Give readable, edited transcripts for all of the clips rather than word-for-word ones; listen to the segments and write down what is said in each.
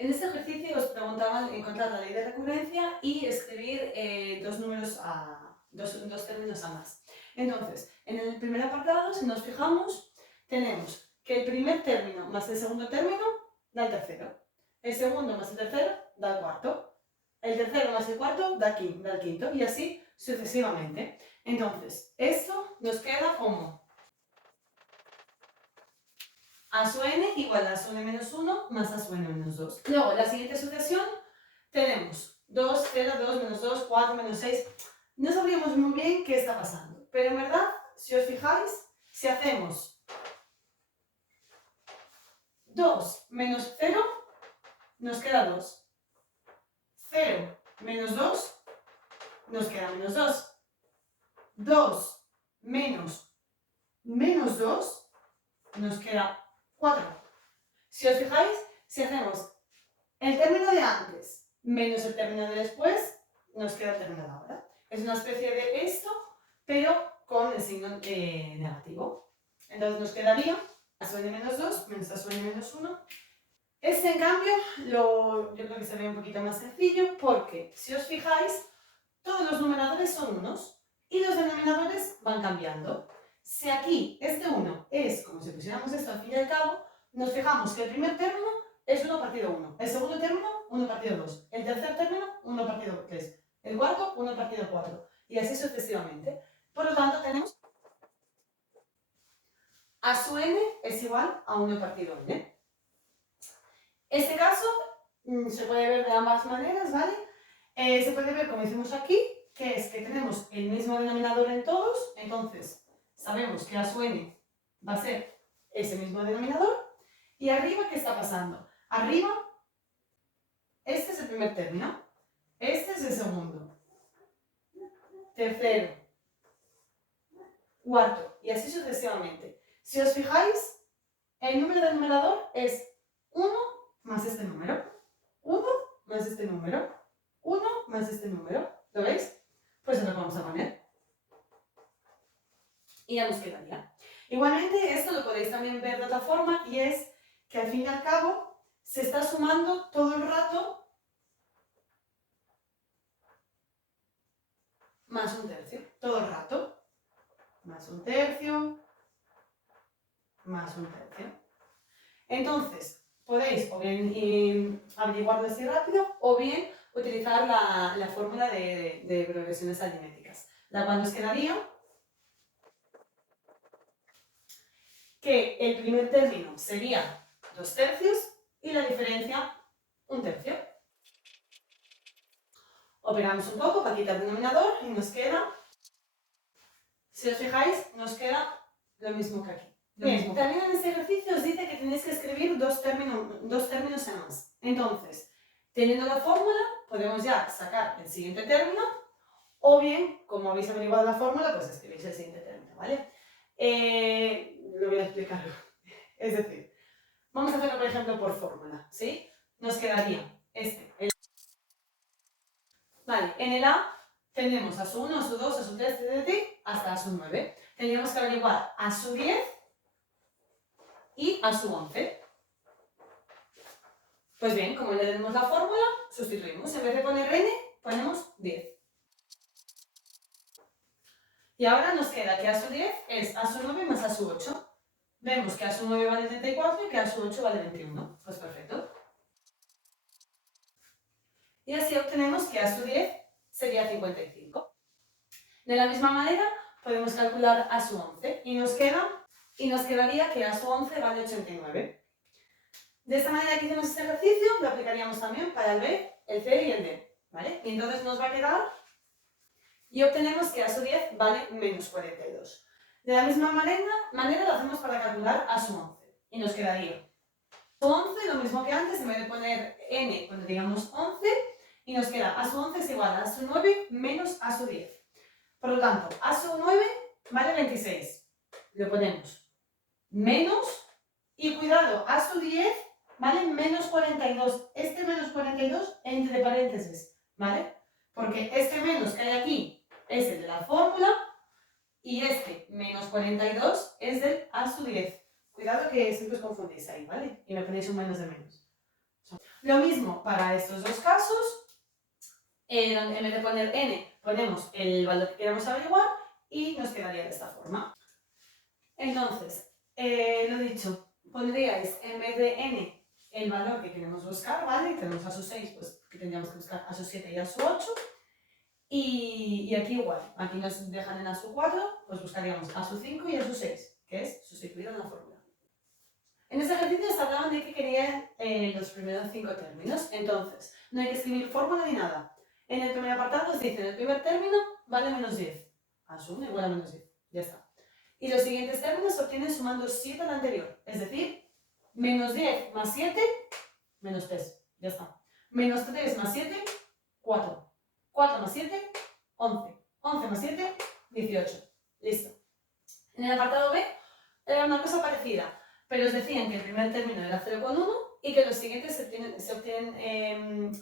En este ejercicio os preguntaban encontrar la ley de recurrencia y escribir dos términos a más. Entonces, en el primer apartado, si nos fijamos, tenemos que el primer término más el segundo término da el tercero. El segundo más el tercero da el cuarto. El tercero más el cuarto da el quinto y así sucesivamente. Entonces, esto nos queda como a su n igual a su n menos 1 más a su n menos 2. Luego, la siguiente sucesión, tenemos 2, 0, 2, menos 2, 4, menos 6. No sabríamos muy bien qué está pasando, pero en verdad, si os fijáis, si hacemos 2 menos 0, nos queda 2. 0 menos 2, nos queda menos 2. 2 menos 2, nos queda 4. Si os fijáis, si hacemos el término de antes menos el término de después, nos queda el término de ahora. Es una especie de esto, pero con el signo negativo. Entonces nos quedaría a su n menos 2 menos a su n menos 1. Este, en cambio, yo creo que se ve un poquito más sencillo porque, si os fijáis, todos los numeradores son unos y los denominadores van cambiando. Si aquí este 1 es como si pusiéramos esto al fin y al cabo, nos fijamos que el primer término es 1 partido 1, el segundo término 1 partido 2, el tercer término 1 partido 3, el cuarto 1 partido 4 y así sucesivamente. Por lo tanto, tenemos a su n es igual a 1 partido n. Este caso se puede ver de ambas maneras, ¿vale? Se puede ver como hicimos aquí, que es que tenemos el mismo denominador en todos, entonces sabemos que a su n va a ser ese mismo denominador. Y arriba, ¿qué está pasando? Arriba, este es el primer término, este es el segundo, tercero, cuarto, y así sucesivamente. Si os fijáis, el número del numerador es 1 más este número, 1 más este número, 1 más este número. ¿Lo veis? Pues es lo que vamos a poner. Y ya nos quedaría. Igualmente, esto lo podéis también ver de otra forma, y es que al fin y al cabo se está sumando todo el rato más un tercio. Todo el rato. Más un tercio, más un tercio. Entonces, podéis o bien averiguarlo así rápido, o bien utilizar la fórmula de progresiones aritméticas, la cual nos quedaría que el primer término sería 2 tercios y la diferencia 1 tercio. Operamos un poco para quitar el denominador y nos queda, si os fijáis, nos queda lo mismo que aquí. Bien, también en este ejercicio os dice que tenéis que escribir dos términos en más. Entonces, teniendo la fórmula, podemos ya sacar el siguiente término, o bien, como habéis averiguado la fórmula, pues escribís el siguiente término, ¿vale? Lo voy a explicar. Es decir, vamos a hacerlo, por ejemplo, por fórmula, ¿sí? Nos quedaría este. Vale, en el A tenemos a su 1, a su 2, a su 3, etc. hasta a su 9. Tendríamos que averiguar a su 10 y a su 11. Pues bien, como ya tenemos la fórmula, sustituimos. En vez de poner n, ponemos 10. Y ahora nos queda que a su 10 es a su 9 más a su 8. Vemos que a su 9 vale 34 y que a su 8 vale 21. Pues perfecto. Y así obtenemos que a su 10 sería 55. De la misma manera, podemos calcular a su 11 y nos quedaría que a su 11 vale 89. De esta manera que hicimos este ejercicio, lo aplicaríamos también para el B, el C y el D, ¿vale? Y entonces nos va a quedar, y obtenemos que a su 10 vale menos 42. De la misma manera lo hacemos para calcular a su 11. Y nos quedaría a su 11, lo mismo que antes, en vez de poner n, pondríamos 11, y nos queda a su 11 es igual a su 9 menos a su 10. Por lo tanto, a su 9 vale 26. Lo ponemos menos, y cuidado, a su 10 vale menos 42. Este menos 42 entre paréntesis, ¿vale? Porque este menos que hay aquí es el de la fórmula y este menos 42 es del a su 10. Cuidado que siempre os confundís ahí, ¿vale? Y me ponéis un menos de menos. Lo mismo para estos dos casos, en vez de poner n, ponemos el valor que queremos averiguar y nos quedaría de esta forma. Entonces, lo dicho, pondríais en vez de n el valor que queremos buscar, ¿vale? Tenemos a su 6, pues que tendríamos que buscar a su 7 y a su 8. Y aquí igual, aquí nos dejan en a su 4, pues buscaríamos a su 5 y a su 6, que es sustituir en la fórmula. En este ejercicio se hablaban de que querían los primeros 5 términos, entonces no hay que escribir fórmula ni nada. En el primer apartado os dicen el primer término vale menos 10, a su 1 igual a menos 10, ya está. Y los siguientes términos se obtienen sumando 7 al anterior, es decir, menos 10 más 7, menos 3, ya está. Menos 3 más 7, 4. 4 más 7, 11. 11 más 7, 18. Listo. En el apartado B era una cosa parecida, pero os decían que el primer término era 0,1 y que los siguientes se obtienen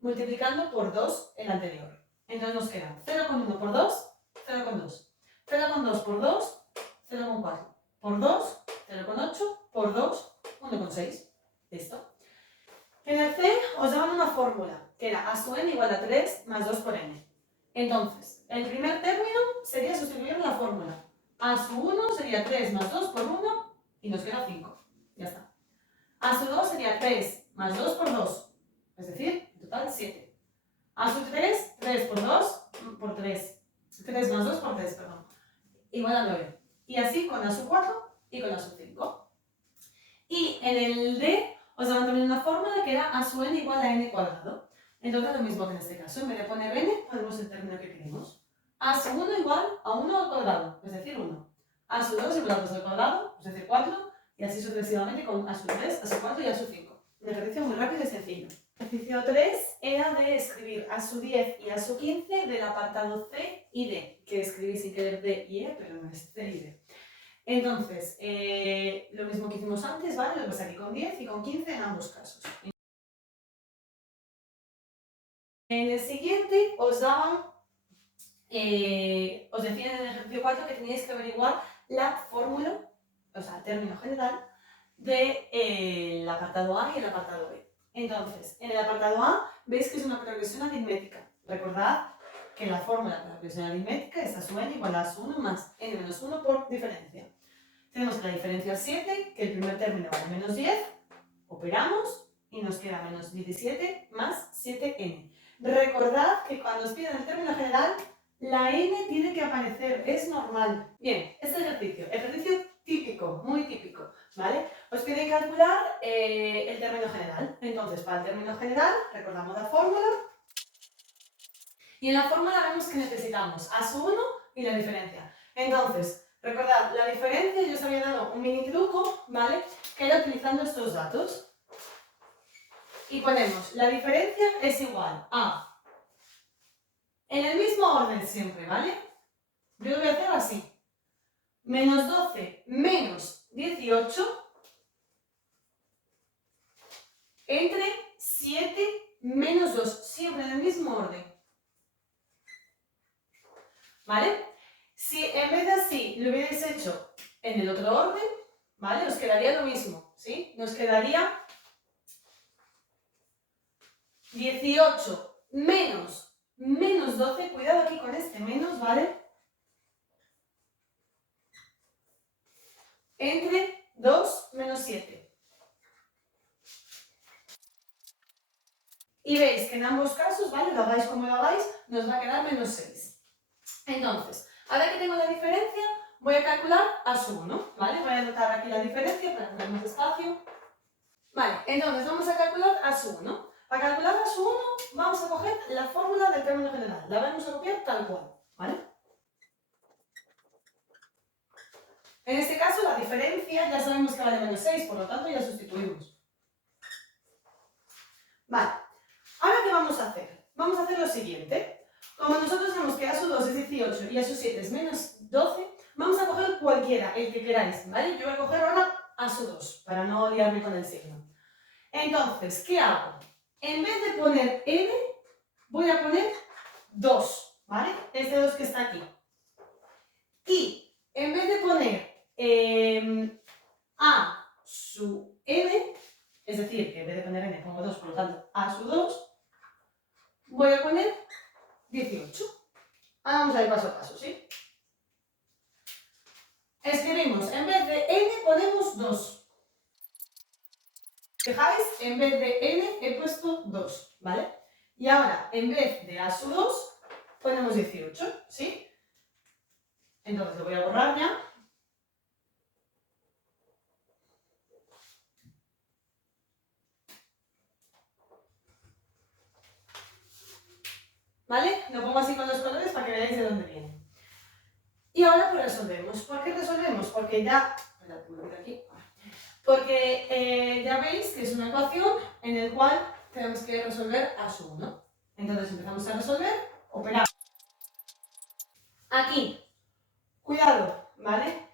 multiplicando por 2 el anterior. Entonces nos quedan 0,1 por 2, 0,2. 0,2 por 2, 0,4. Por 2, 0,8. Por 2, 1,6. Listo. En el C os daban una fórmula, que era a su n igual a 3 más 2 por n. Entonces, el primer término sería sustituir en la fórmula. A su 1 sería 3 más 2 por 1 y nos queda 5. Ya está. A su 2 sería 3 más 2 por 2, es decir, en total 7. A su 3, 3 por 2 por 3. 3 más 2 por 3, perdón. Igual a 9. Y así con a su 4 y con a su 5. Y en el D os daban también una fórmula que era a su n igual a n cuadrado. Entonces lo mismo que en este caso, en vez de poner n, ponemos el término que queremos. A su 1 igual a 1 al cuadrado, es decir, 1. A su 2 igual a 2 al cuadrado, es decir, 4. Y así sucesivamente con a su 3, a su 4 y a su 5. Un ejercicio muy rápido y sencillo. Ejercicio 3 era de escribir a su 10 y a su 15 del apartado C y D, que escribí sin querer D y E, pero no es C y D. Entonces, lo mismo que hicimos antes, ¿vale? Lo pasa aquí con 10 y con 15 en ambos casos. En el siguiente os daban, os decían en el ejercicio 4 que teníais que averiguar la fórmula, o sea, el término general, del apartado A y el apartado B. Entonces, en el apartado A veis que es una progresión aritmética. Recordad que la fórmula de la progresión aritmética es a su n igual a su 1 más n menos 1 por diferencia. Tenemos que la diferencia es 7, que el primer término vale menos 10, operamos y nos queda menos 17 más 7n. Recordad que cuando os piden el término general, la n tiene que aparecer, es normal. Bien, este ejercicio típico, muy típico, ¿vale? Os piden calcular el término general. Entonces, para el término general, recordamos la fórmula. Y en la fórmula vemos que necesitamos a su 1 y la diferencia. Entonces, recordad, la diferencia yo os había dado un mini truco, ¿vale? Que era utilizando estos datos. Y ponemos, la diferencia es igual a, en el mismo orden siempre, ¿vale? Yo lo voy a hacer así. Menos 12 menos 18 entre 7 menos 2, siempre en el mismo orden. ¿Vale? Si en vez de así lo hubierais hecho en el otro orden, ¿vale? Os quedaría lo mismo, ¿sí? Nos quedaría 18 menos 12, cuidado aquí con este menos, ¿vale? Entre 2 menos 7. Y veis que en ambos casos, ¿vale? Lo hagáis como lo hagáis, nos va a quedar menos 6. Entonces, ahora que tengo la diferencia, voy a calcular a su 1, ¿vale? Voy a anotar aquí la diferencia para tener más espacio. Vale, entonces vamos a calcular a su 1. Para calcular a su 1, vamos a coger la fórmula del término general. La vamos a copiar tal cual, ¿vale? En este caso, la diferencia ya sabemos que vale menos 6, por lo tanto ya sustituimos. Vale, ahora ¿qué vamos a hacer? Vamos a hacer lo siguiente. Como nosotros sabemos que a su 2 es 18 y a su 7 es menos 12, vamos a coger cualquiera, el que queráis, ¿vale? Yo voy a coger ahora a su 2, para no liarme con el signo. Entonces, ¿qué hago? En vez de poner n, voy a poner 2, ¿vale? Este 2 que está aquí. Y en vez de poner a su n, es decir, que en vez de poner n pongo 2, por lo tanto a su 2, voy a poner 18. Ahora vamos a ir paso a paso, ¿sí? Escribimos, en vez de n ponemos 2. ¿Fijáis? En vez de n he puesto 2, ¿vale? Y ahora, en vez de a su 2, ponemos 18, ¿sí? Entonces lo voy a borrar ya. ¿Vale? Lo pongo así con los colores para que veáis de dónde viene. Y ahora pues resolvemos. ¿Por qué resolvemos? Porque ya... Espera, me voy aquí. Porque ya veis que es una ecuación en la cual tenemos que resolver a su 1. Entonces empezamos a resolver, operamos. Aquí, cuidado, ¿vale?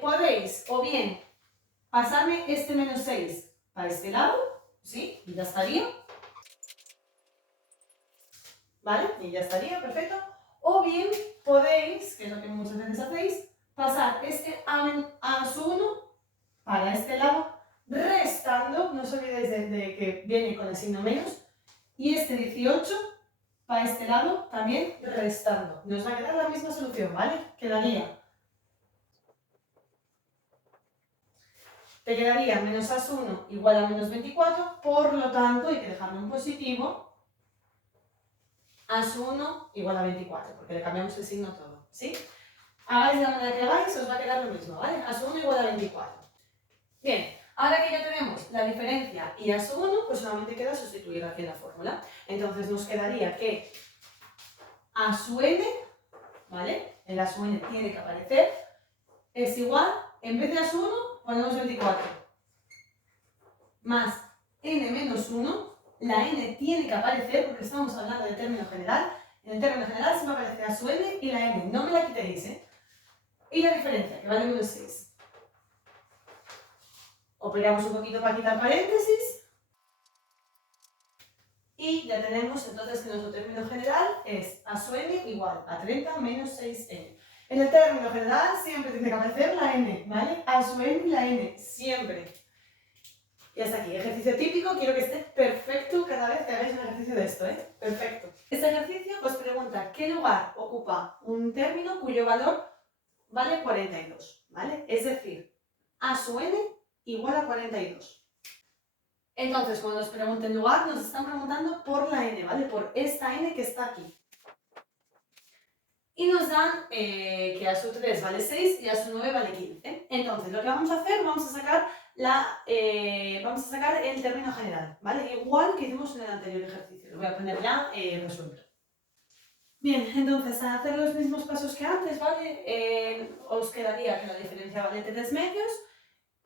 Podéis o bien pasarme este menos 6 para este lado, ¿sí? Y ya estaría. ¿Vale? Y ya estaría, perfecto. O bien podéis, que es lo que muchas veces hacéis, pasar este a su 1 para este lado, restando, no os olvidéis de que viene con el signo menos, y este 18 para este lado también restando. Nos va a quedar la misma solución, ¿vale? Te quedaría menos a su 1 igual a menos 24, por lo tanto hay que dejarlo en positivo. A su 1 igual a 24, porque le cambiamos el signo todo, ¿sí? Hagáis de la manera que hagáis, os va a quedar lo mismo, ¿vale? A su 1 igual a 24. Bien, ahora que ya tenemos la diferencia y a su 1, pues solamente queda sustituir aquí en la fórmula. Entonces nos quedaría que a su n, ¿vale? El a su n tiene que aparecer, es igual, en vez de a su 1, ponemos 24. Más n menos 1, la n tiene que aparecer porque estamos hablando del término general. En el término general siempre aparece a su n y la n, no me la quitéis, ¿eh? Y la diferencia, que vale menos 6. Operamos un poquito para quitar paréntesis. Y ya tenemos entonces que nuestro término general es a su n igual a 30 menos 6n. En el término general siempre tiene que aparecer la n, ¿vale? A su n y la n, siempre. Y hasta aquí, ejercicio típico, quiero que esté perfecto cada vez que hagáis un ejercicio de esto, ¿eh? Perfecto. Este ejercicio os pregunta qué lugar ocupa un término cuyo valor vale 42, ¿vale? Es decir, a su n igual a 42. Entonces, cuando nos pregunten lugar, nos están preguntando por la n, ¿vale? Por esta n que está aquí. Y nos dan que a su 3 vale 6 y a su 9 vale 15. Entonces, lo que vamos a hacer, vamos a sacar el término general, ¿vale? Igual que hicimos en el anterior ejercicio. Lo voy a poner ya resuelto. Bien, entonces, al hacer los mismos pasos que antes, ¿vale? Os quedaría que la diferencia vale 3 medios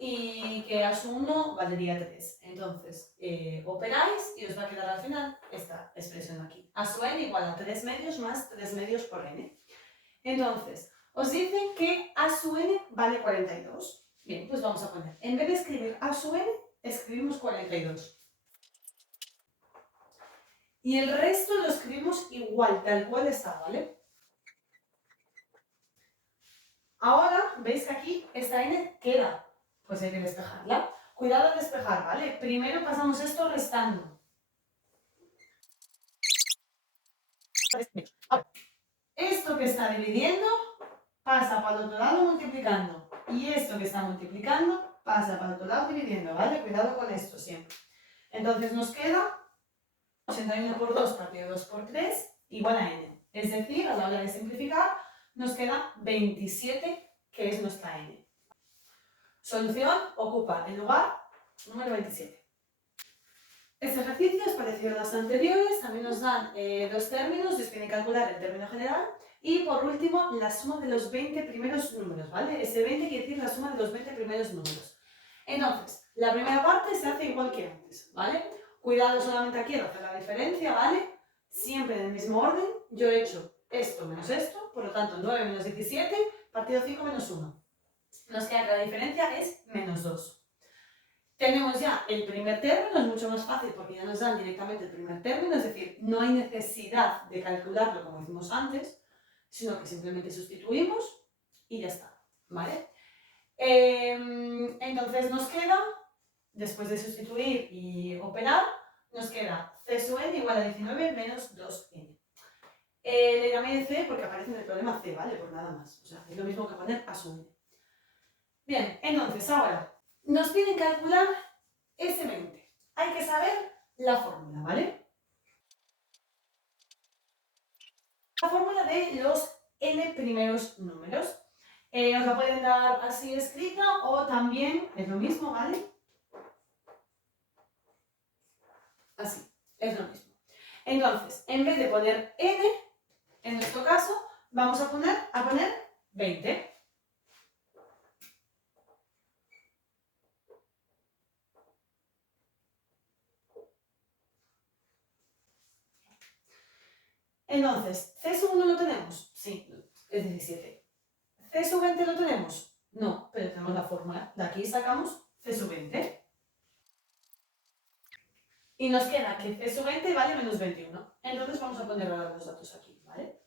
y que a su 1 valería 3. Entonces, operáis y os va a quedar al final esta expresión aquí. A su n igual a 3 medios más 3 medios por n. Entonces, os dicen que a su n vale 42. Bien, pues vamos a poner, en vez de escribir a su n, escribimos 42. Y el resto lo escribimos igual, tal cual está, ¿vale? Ahora, veis que aquí esta n queda, pues hay que despejarla. Cuidado al despejar, ¿vale? Primero pasamos esto restando. Esto que está dividiendo pasa para el otro lado multiplicando. Y esto que está multiplicando pasa para el otro lado dividiendo, ¿vale? Cuidado con esto siempre. Entonces nos queda 81 por 2 partido 2 por 3 igual a n. Es decir, a la hora de simplificar, nos queda 27, que es nuestra n. Solución ocupa el lugar número 27. Este ejercicio es parecido a los anteriores, también nos dan dos términos, se tiene que calcular el término general y por último la suma de los 20 primeros números, ¿vale? Ese 20 quiere decir la suma de los 20 primeros números. Entonces, la primera parte se hace igual que antes, ¿vale? Cuidado solamente aquí al hacer la diferencia, ¿vale? Siempre en el mismo orden, yo he hecho esto menos esto, por lo tanto 9 menos 17, partido 5 menos 1. Nos queda que la diferencia es menos 2. Tenemos ya el primer término, es mucho más fácil porque ya nos dan directamente el primer término, es decir, no hay necesidad de calcularlo como hicimos antes, sino que simplemente sustituimos y ya está, ¿vale? Entonces nos queda después de sustituir y operar, nos queda c sub n igual a 19 menos 2n. Le llamé c porque aparece en el problema c, ¿vale? Por nada más. O sea, es lo mismo que poner a sub n. Bien, entonces ahora nos tienen que calcular ese 20. Hay que saber la fórmula, ¿vale? La fórmula de los n primeros números. Os la pueden dar así escrita o también es lo mismo, ¿vale? Así, es lo mismo. Entonces, en vez de poner n, en nuestro caso, vamos a poner 20. Entonces, c sub 1 lo tenemos, sí, es 17. ¿C sub 20 lo tenemos? No, pero tenemos la fórmula. De aquí sacamos c sub 20. Y nos queda que c sub 20 vale menos 21. Entonces vamos a poner ahora los datos aquí, ¿vale?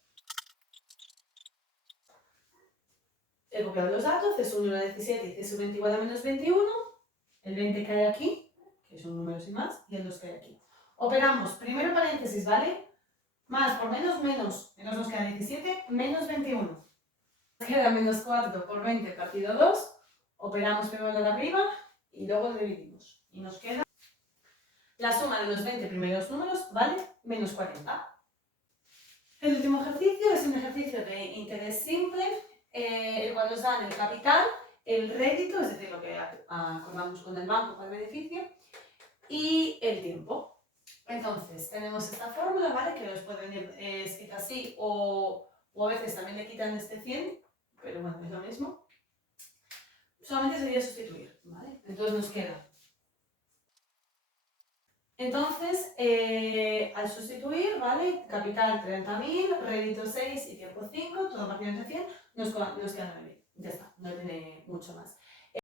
He copiado los datos, c sub 1 era 17 y c sub 20 igual a menos 21. El 20 cae aquí, que son números y más, y el 2 cae aquí. Operamos, primero paréntesis, ¿vale? Más por menos, menos. Menos nos queda 17, menos 21. Nos queda menos 4 por 20 partido 2. Operamos primero la de arriba y luego lo dividimos. Y nos queda la suma de los 20 primeros números, ¿vale? Menos 40. El último ejercicio es un ejercicio de interés simple, el cual nos dan el capital, el rédito, es decir, lo que acordamos con el banco para el beneficio, y el tiempo. Entonces, tenemos esta fórmula, ¿vale? Que nos puede venir escrita así o a veces también le quitan este 100, pero bueno, es lo mismo. Solamente sería sustituir, ¿vale? Entonces nos queda. Entonces, al sustituir, ¿vale? Capital 30.000, rédito 6 y tiempo 5, todo partido entre 100, nos queda 9.000. Ya está, no tiene mucho más.